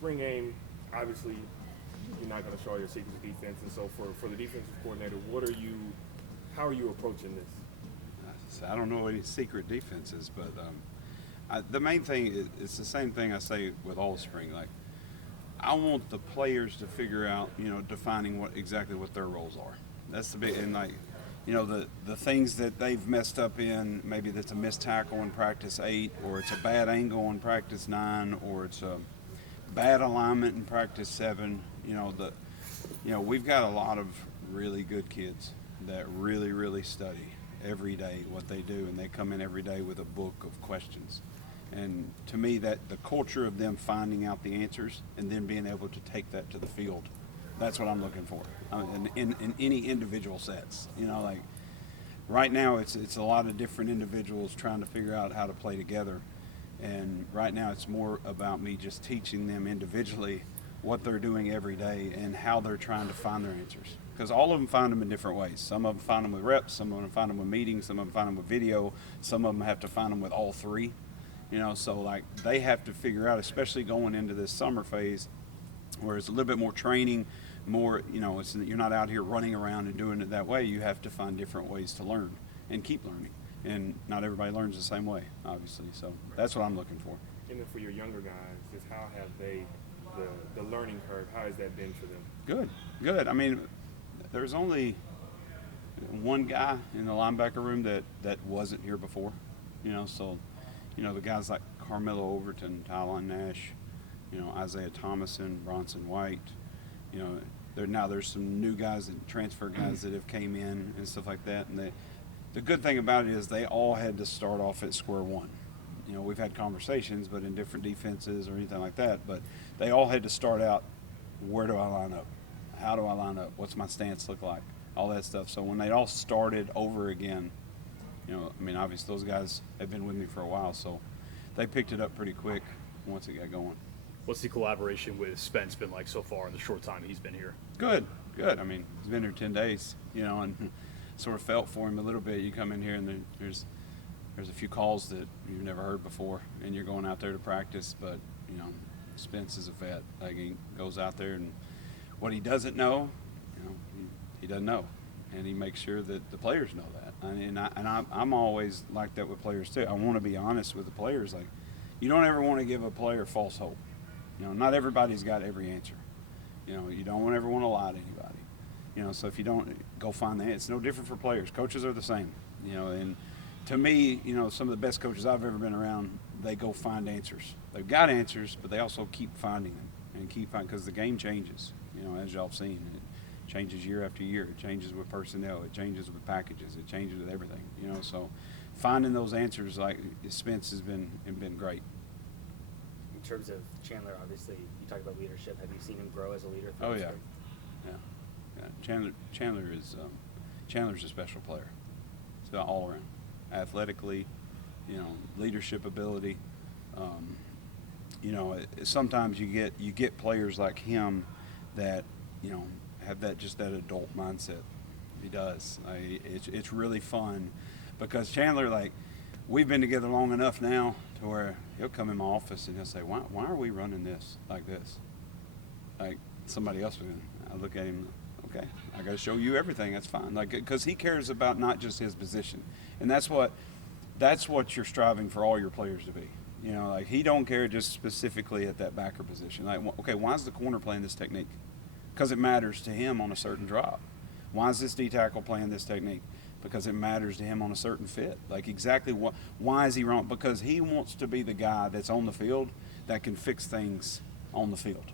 spring game, obviously, you're not going to show all your secrets of defense. And so for the defensive coordinator, how are you approaching this? I don't know any secret defenses, but the main thing is it's the same thing I say with all spring. Like, I want the players to figure out, defining exactly what their roles are. That's the big, and like, the things that they've messed up in, maybe that's a missed tackle in practice 8, or it's a bad angle in practice 9, or it's a bad alignment in practice 7. We've got a lot of really good kids that really, really study every day what they do, and they come in every day with a book of questions. And to me, that the culture of them finding out the answers and then being able to take that to the field, that's what I'm looking for in any individual sets. Like right now, it's a lot of different individuals trying to figure out how to play together. And right now, it's more about me just teaching them individually what they're doing every day and how they're trying to find their answers. Because all of them find them in different ways. Some of them find them with reps, some of them find them with meetings, some of them find them with video, some of them have to find them with all three. So like they have to figure out, especially going into this summer phase, where it's a little bit more training, more, you're not out here running around and doing it that way. You have to find different ways to learn and keep learning. And not everybody learns the same way, obviously. So that's what I'm looking for. And then for your younger guys, just how have they, the learning curve, how has that been for them? Good. I mean, there's only one guy in the linebacker room that wasn't here before, so, the guys like Carmelo Overton, Tylan Nash, Isaiah Thomason, Bronson White, there's some new guys and transfer guys that have came in and stuff like that. And the good thing about it is they all had to start off at square one. We've had conversations, but in different defenses or anything like that, but they all had to start out, where do I line up? How do I line up? What's my stance look like? All that stuff. So when they all started over again, obviously those guys have been with me for a while, so they picked it up pretty quick once it got going. What's the collaboration with Spence been like so far in the short time he's been here? Good. I mean, he's been here 10 days, and sort of felt for him a little bit. You come in here and there's a few calls that you've never heard before, and you're going out there to practice, but, Spence is a vet. Like, he goes out there, and what he doesn't know, he doesn't know, and he makes sure that the players know that. I'm always like that with players too. I want to be honest with the players. Like, you don't ever want to give a player false hope. Not everybody's got every answer. You don't ever want to lie to anybody. So if you don't, go find the answer. It's no different for players. Coaches are the same. And to me, some of the best coaches I've ever been around, they go find answers. They've got answers, but they also keep finding them and keep finding, because the game changes. As y'all have seen, it changes year after year. It changes with personnel. It changes with packages. It changes with everything. So finding those answers, like Spence, has been great. In terms of Chandler, obviously, you talk about leadership. Have you seen him grow as a leader? Oh yeah. Chandler's a special player. It's all around, athletically, leadership ability. Sometimes you get players like him that have that adult mindset. He does. It's really fun, because Chandler, we've been together long enough now to where he'll come in my office and he'll say, why are we running this like this? Like somebody else would. I look at him, okay, I got to show you everything. That's fine. Because he cares about not just his position, and that's what you're striving for all your players to be. He don't care just specifically at that backer position. Okay, why is the corner playing this technique? Because it matters to him on a certain drop. Why is this D tackle playing this technique? Because it matters to him on a certain fit. Exactly why is he wrong? Because he wants to be the guy that's on the field that can fix things on the field.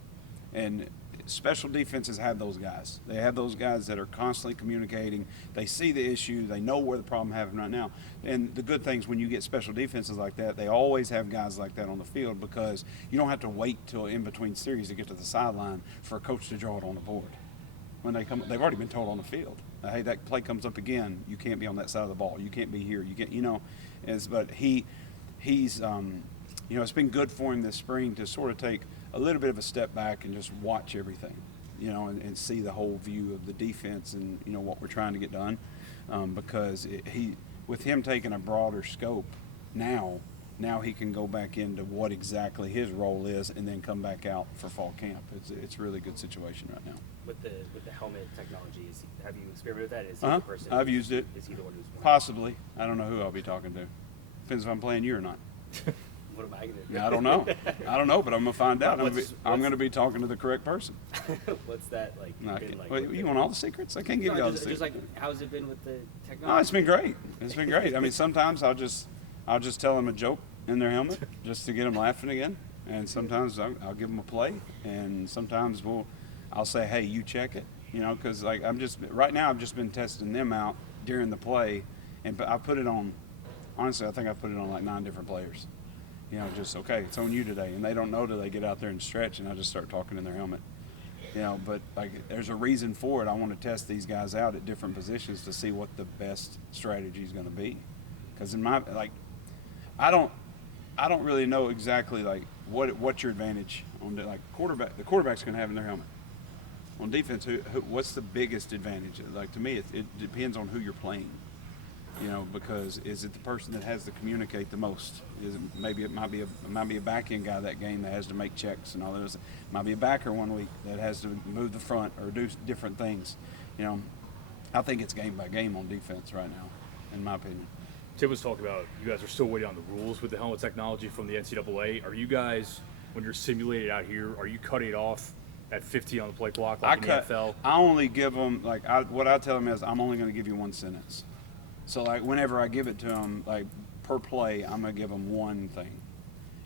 And special defenses have those guys. They have those guys that are constantly communicating. They see the issue. They know where the problem happened right now. And the good thing is, when you get special defenses like that, they always have guys like that on the field, because you don't have to wait till in between series to get to the sideline for a coach to draw it on the board. When they come, they've already been told on the field, hey, that play comes up again, you can't be on that side of the ball. You can't be here. But he's it's been good for him this spring to sort of take a little bit of a step back and just watch everything, and see the whole view of the defense and, what we're trying to get done. Because with him taking a broader scope now, now he can go back into what exactly his role is and then come back out for fall camp. It's a really good situation right now. With the helmet technology, have you experimented with that? Is he Uh-huh. the person? I've used it. Is he the one who's wearing it? Possibly. I don't know who I'll be talking to. Depends if I'm playing you or not. What am I gonna do? I don't know. I don't know, but I'm gonna find out. I'm What's- gonna be talking to the correct person. What's that like? Okay. Been like Well, with you the- want all the secrets? I can't give No, you all the just secrets. like how's it been with the technology? Oh, it's been great. It's been great. I mean, sometimes I'll just tell them a joke in their helmet just to get them laughing again, and sometimes I'll give them a play, and sometimes I'll say, hey, you check it, because like right now I've just been testing them out during the play, and I put it on. Honestly, I think I put it on like 9 different players. Just okay, it's on you today, and they don't know till they get out there and stretch, and I just start talking in their helmet. But like there's a reason for it. I want to test these guys out at different positions to see what the best strategy is going to be. Because I don't really know exactly like what's your advantage on the quarterback. The quarterback's going to have in their helmet. On defense, what's the biggest advantage? Like to me, it depends on who you're playing. Because is it the person that has to communicate the most? It might be a back end guy that game that has to make checks and all that. It might be a backer one week that has to move the front or do different things. I think it's game by game on defense right now, in my opinion. Tim was talking about you guys are still waiting on the rules with the helmet technology from the NCAA. Are you guys, when you're simulated out here, are you cutting it off at 50 on the play clock like in the NFL? I only give them what I tell them is I'm only going to give you one sentence. So like whenever I give it to them, like per play, I'm gonna give them one thing,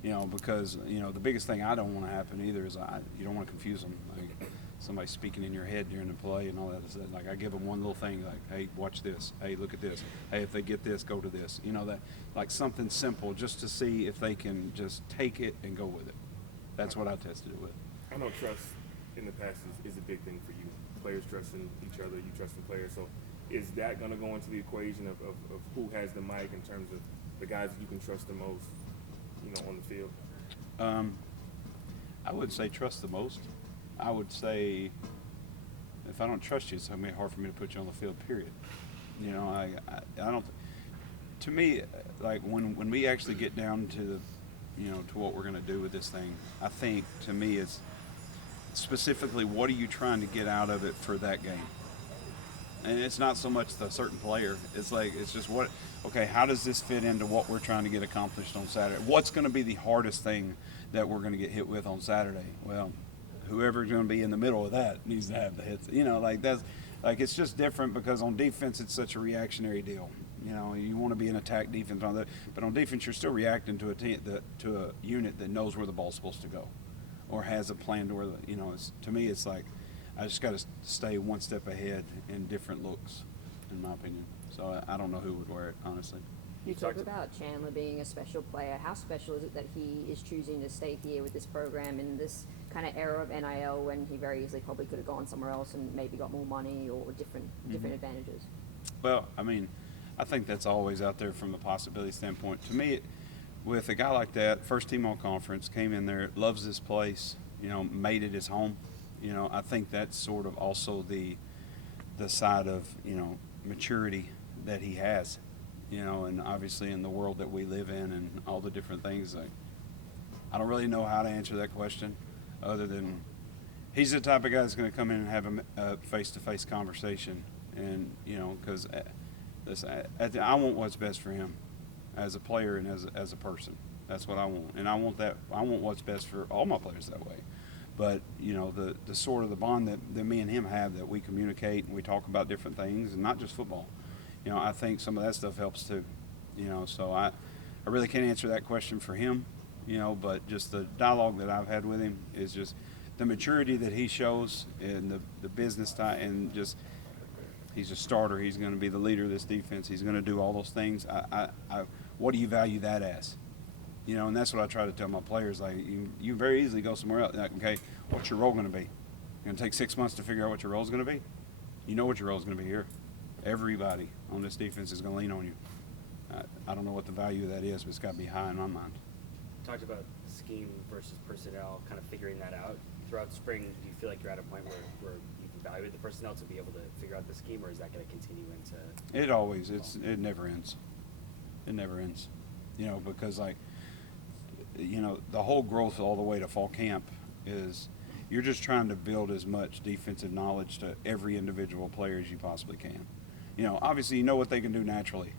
because the biggest thing I don't want to happen either is you don't want to confuse them, like somebody speaking in your head during the play and all that. Like I give them one little thing, like hey, watch this, hey, look at this, hey, if they get this, go to this, that like something simple just to see if they can just take it and go with it. That's what I tested it with. I know trust in the past is a big thing for you. Players trusting each other, you trusting players. So is that going to go into the equation of who has the mic in terms of the guys that you can trust the most, on the field? I would say trust the most. I would say if I don't trust you, it's going to be hard for me to put you on the field, period. I don't. To me, like when we actually get down to to what we're going to do with this thing, I think to me it's specifically what are you trying to get out of it for that game. And it's not so much the certain player. It's just how does this fit into what we're trying to get accomplished on Saturday? What's going to be the hardest thing that we're going to get hit with on Saturday? Well, whoever's going to be in the middle of that needs to have the hits. It's just different because on defense it's such a reactionary deal. You want to be an attack defense on that, but on defense you're still reacting to a unit that knows where the ball's supposed to go, or has a plan to where to me it's like I just got to stay one step ahead in different looks, in my opinion. So I don't know who would wear it, honestly. You talk about Chandler being a special player. How special is it that he is choosing to stay here with this program in this kind of era of NIL when he very easily probably could have gone somewhere else and maybe got more money or different advantages? Well, I mean, I think that's always out there from the possibility standpoint. To me, with a guy like that, first team all conference, came in there, loves this place, made it his home. I think that's sort of also the side of, maturity that he has, and obviously in the world that we live in and all the different things. I don't really know how to answer that question other than he's the type of guy that's going to come in and have a face-to-face conversation. And, because I want what's best for him as a player and as a person. That's what I want. And I want what's best for all my players that way. But, the sort of the bond that me and him have, that we communicate and we talk about different things and not just football. I think some of that stuff helps too. So I really can't answer that question for him, but just the dialogue that I've had with him is just the maturity that he shows and the business tie and just he's a starter. He's going to be the leader of this defense. He's going to do all those things. What do you value that as? And that's what I try to tell my players. Like you very easily go somewhere else. Like, okay, what's your role going to be? You're going to take 6 months to figure out what your role is going to be? You know what your role is going to be here. Everybody on this defense is going to lean on you. I don't know what the value of that is, but it's got to be high in my mind. Talked about scheme versus personnel, kind of figuring that out. Throughout spring, do you feel like you're at a point where you've evaluated the personnel to be able to figure out the scheme, or is that going to continue into? It never ends. It never ends. Because you know, the whole growth all the way to fall camp is you're just trying to build as much defensive knowledge to every individual player as you possibly can. You know, obviously you know what they can do naturally,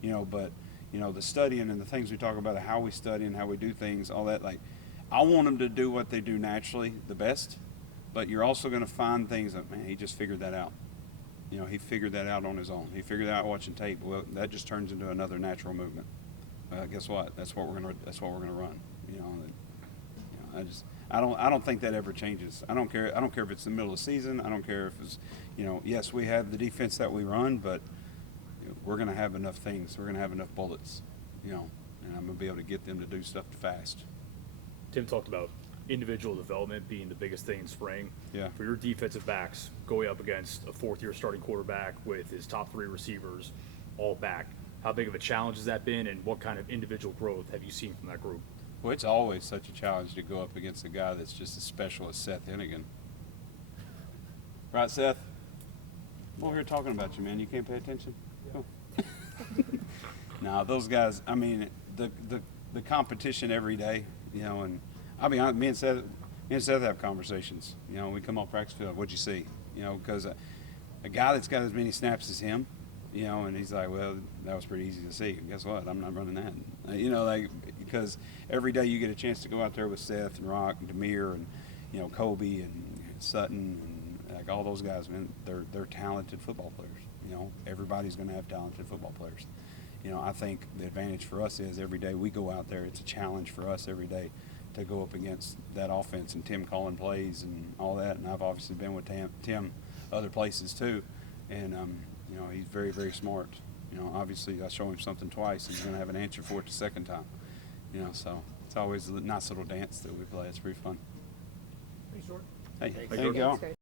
you know, but, you know, the studying and the things we talk about, how we study and how we do things, all that, like, I want them to do what they do naturally the best, but you're also going to find things that, man, he just figured that out. You know, he figured that out on his own. He figured it out watching tape. Well, that just turns into another natural movement. Guess what? That's what we're gonna run. You know, I don't think that ever changes. I don't care if it's the middle of the season. I don't care if it's, you know, yes, we have the defense that we run, but you know, we're gonna have enough things. We're gonna have enough bullets. You know, and I'm gonna be able to get them to do stuff fast. Tim talked about individual development being the biggest thing in spring. Yeah. For your defensive backs going up against a fourth-year starting quarterback with his top 3 receivers all back, how big of a challenge has that been, and what kind of individual growth have you seen from that group? Well, it's always such a challenge to go up against a guy that's just as special as Seth Hennigan. Right, Seth? I'm over here talking about you, man. You can't pay attention? Cool. No, those guys, I mean, the competition every day, you know, and I'll be honest, me and Seth have conversations. You know, we come off practice field, what'd you see? You know, because a guy that's got as many snaps as him, you know, and he's like, well, that was pretty easy to see. Guess what? I'm not running that. You know, like, because every day you get a chance to go out there with Seth and Rock and Demir and, you know, Kobe and Sutton and like all those guys, man, they're talented football players. You know, everybody's going to have talented football players. You know, I think the advantage for us is every day we go out there, it's a challenge for us every day to go up against that offense and Tim calling plays and all that. And I've obviously been with Tim other places too. And, you know, he's very, very smart. You know, obviously I show him something twice, he's going to have an answer for it the second time. You know, so it's always a nice little dance that we play. It's pretty fun. Thanks, Jordan. Hey, Thanks. thank you all. Thanks,